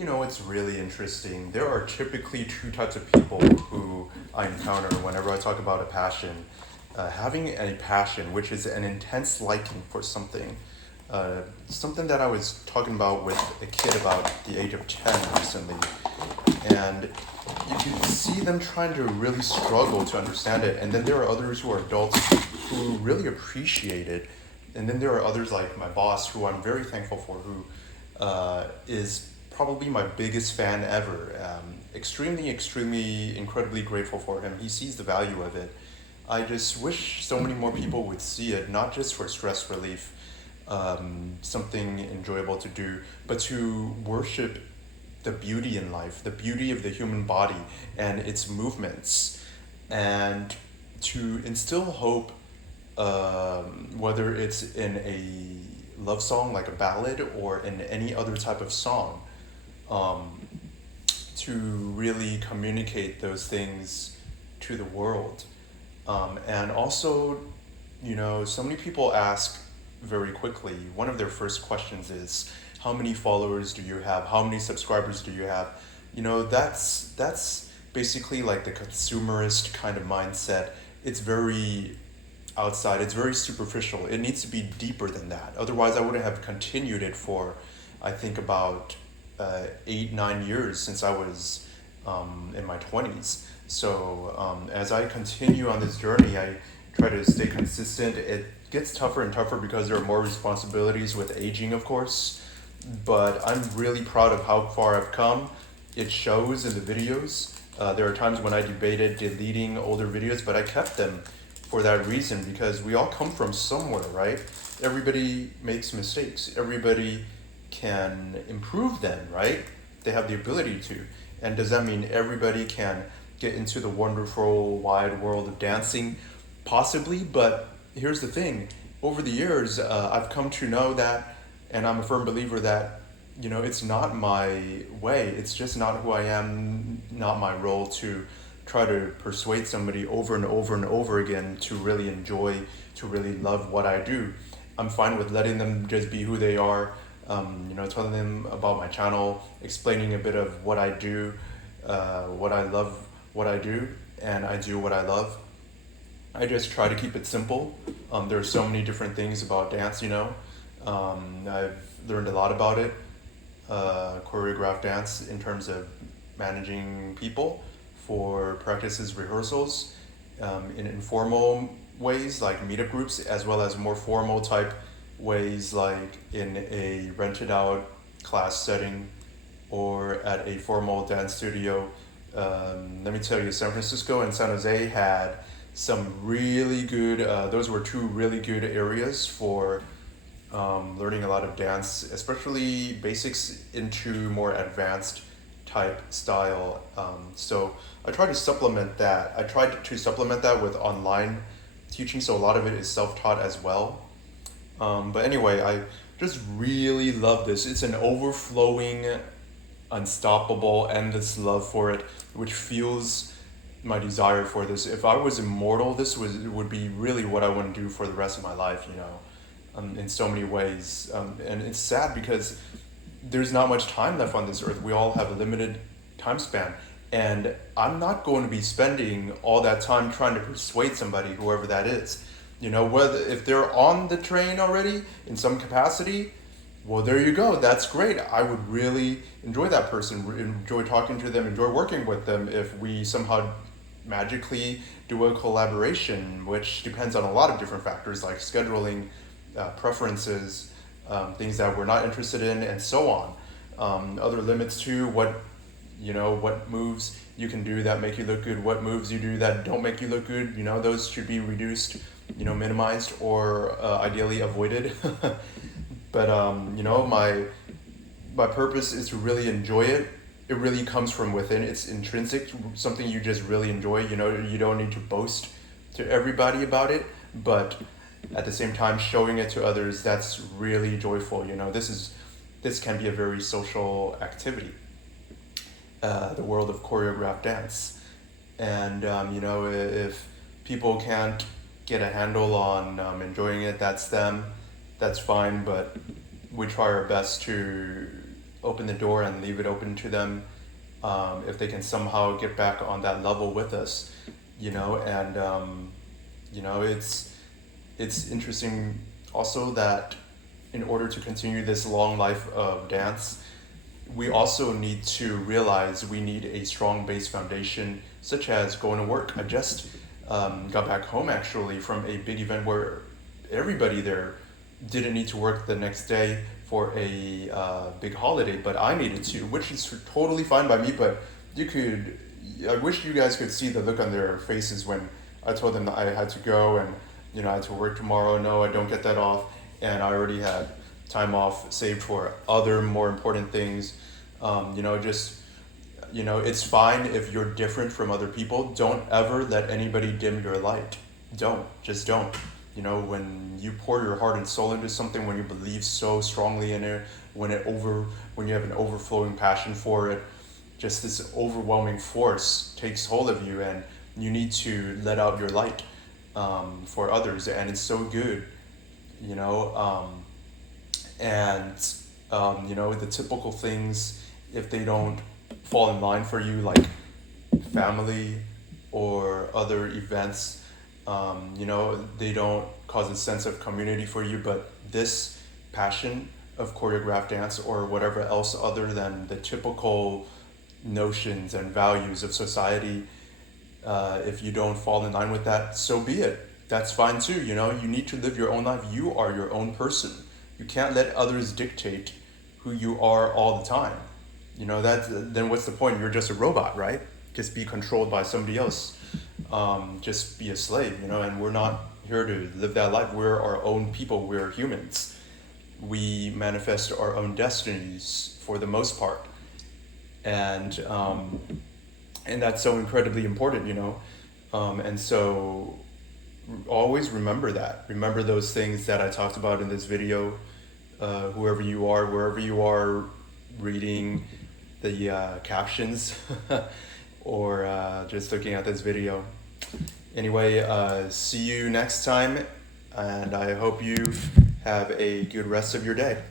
It's really interesting. There are typically two types of people who I encounter whenever I talk about a passion. Having a passion, which is an intense liking for something. Something that I was talking about with a kid about the age of 10 recently. And you can see them trying to really struggle to understand it. And then there are others who are adults who really appreciate it. And then there are others like my boss, who I'm very thankful for, who is probably my biggest fan ever. Extremely, extremely, incredibly grateful for him. He sees the value of it. I just wish so many more people would see it, not just for stress relief, something enjoyable to do, but to worship the beauty in life, the beauty of the human body and its movements, and to instill hope, whether it's in a love song like a ballad or in any other type of song, um, to really communicate those things to the world. And also, so many people ask very quickly, one of their first questions is, how many followers do you have? How many subscribers do you have? That's basically like the consumerist kind of mindset. It's very outside, it's very superficial. It needs to be deeper than that. Otherwise, I wouldn't have continued it for, I think, about 8, 9 years since I was in my 20s. So as I continue on this journey, I try to stay consistent. It gets tougher and tougher because there are more responsibilities with aging, of course. But I'm really proud of how far I've come. It shows in the videos. There are times when I debated deleting older videos, but I kept them for that reason, because we all come from somewhere, right? Everybody makes mistakes. Everybody can improve them, right? They have the ability to. And does that mean everybody can get into the wonderful wide world of dancing? Possibly, but here's the thing. Over the years, I've come to know that, and I'm a firm believer that, it's not my way. It's just not who I am, not my role to try to persuade somebody over and over and over again to really enjoy, to really love what I do. I'm fine with letting them just be who they are, telling them about my channel, explaining a bit of what I do, what I love, what I do, and I do what I love. I just try to keep it simple. There are so many different things about dance, I've learned a lot about it, choreographed dance in terms of managing people for practices, rehearsals, in informal ways like meetup groups, as well as more formal type ways like in a rented out class setting or at a formal dance studio. Let me tell you, San Francisco and San Jose had some really good, those were two really good areas for learning a lot of dance, especially basics into more advanced type style. So I tried to supplement that. I tried to supplement that with online teaching, so a lot of it is self-taught as well. But anyway, I just really love this. It's an overflowing, unstoppable, endless love for it, which fuels my desire for this. If I was immortal, would be really what I want to do for the rest of my life, in so many ways. And it's sad because there's not much time left on this earth. We all have a limited time span. And I'm not going to be spending all that time trying to persuade somebody, whoever that is. Whether if they're on the train already in some capacity, well, there you go. That's great. I would really enjoy that person, enjoy talking to them, enjoy working with them if we somehow magically do a collaboration, which depends on a lot of different factors like scheduling, preferences, things that we're not interested in, and so on. Other limits to what moves you can do that make you look good, what moves you do that don't make you look good. Those should be reduced, minimized, or ideally avoided. But my purpose is to really enjoy it. It really comes from within. It's intrinsic, something you just really enjoy. You don't need to boast to everybody about it, but at the same time showing it to others, that's really joyful. This can be a very social activity, the world of choreographed dance. And if people can't get a handle on enjoying it, that's them, that's fine. But we try our best to open the door and leave it open to them, if they can somehow get back on that level with us, and it's interesting also that in order to continue this long life of dance, we also need to realize we need a strong base foundation, such as going to work. I just got back home actually from a big event where everybody there didn't need to work the next day for a big holiday, but I needed to, which is totally fine by me. But I wish you guys could see the look on their faces when I told them that I had to go and I had to work tomorrow. No, I don't get that off, and I already had time off saved for other more important things. It's fine if you're different from other people. Don't ever let anybody dim your light. Just don't. When you pour your heart and soul into something, when you believe so strongly in it, when you have an overflowing passion for it, just this overwhelming force takes hold of you, and you need to let out your light for others, and it's so good, the typical things, if they don't fall in line for you, like family or other events, they don't cause a sense of community for you, but this passion of choreographed dance or whatever else other than the typical notions and values of society, if you don't fall in line with that, so be it. That's fine too. You need to live your own life. You are your own person. You can't let others dictate who you are all the time. Then what's the point? You're just a robot, right? Just be controlled by somebody else. Just be a slave, and we're not here to live that life. We're our own people. We're humans. We manifest our own destinies for the most part. And that's so incredibly important, and so always remember that. Remember those things that I talked about in this video, whoever you are, wherever you are reading the captions or just looking at this video. Anyway, see you next time, and I hope you have a good rest of your day.